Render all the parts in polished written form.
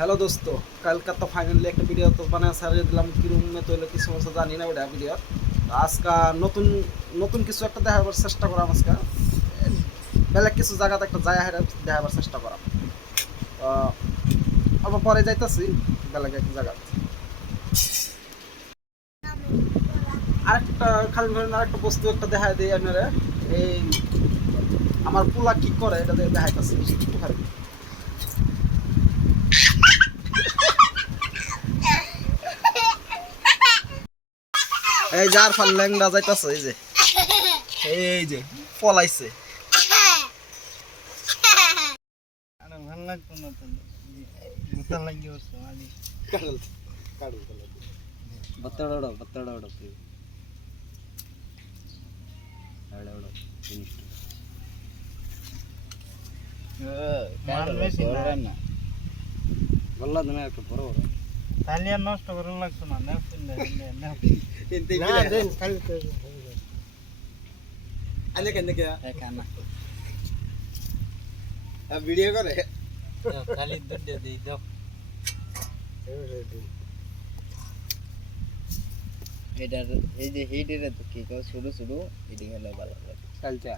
Hello দোস্ত, কালকে তো ফাইনালি একটা ভিডিও তো বানায় সারিয়ে দিলাম। কিরম তো হলো কিছু সমস্যা জানি না ওটা ভিডিও। আজকে নতুন নতুন কিছু একটা দেখাবার চেষ্টা করাম। আজকে বেলেগ কিছু জায়গাতে একটা জায়গা হেরে দেখাবার চেষ্টা করাম। আবার পরে যাইতাছি বেলেগ এক জায়গা। আরেকটা খালি ধরেন আরেকটা বস্তু একটা দেখাই দিই আপনারা। এই আমার পোলা কি করে এটা দেখাইতাছি। এই যে আর ফাল ল্যাংড়া যাইতাছে, এই যে পলাইছে। ভাল লাগতো না তো ভূতা লাগি বসে মালি কাড়ল কাড়ল ಬತ್ತಡ ಆಡೋಡು ಫಿನಿಶ್ মাল বেশি না বললাম না একটু বড় বড় তাহলে আর নষ্ট করা লাগতো না না এনতে না গিলা দেন খালি আলে কেন কে একানা ভিডিও করে খালি দুধ দেই দাও এটার এই যে হিটের তো কি কও শুরু শুরু এটি হলো ভালো লাগে কালচা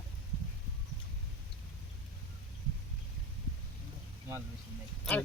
মাল বেশি নাই আর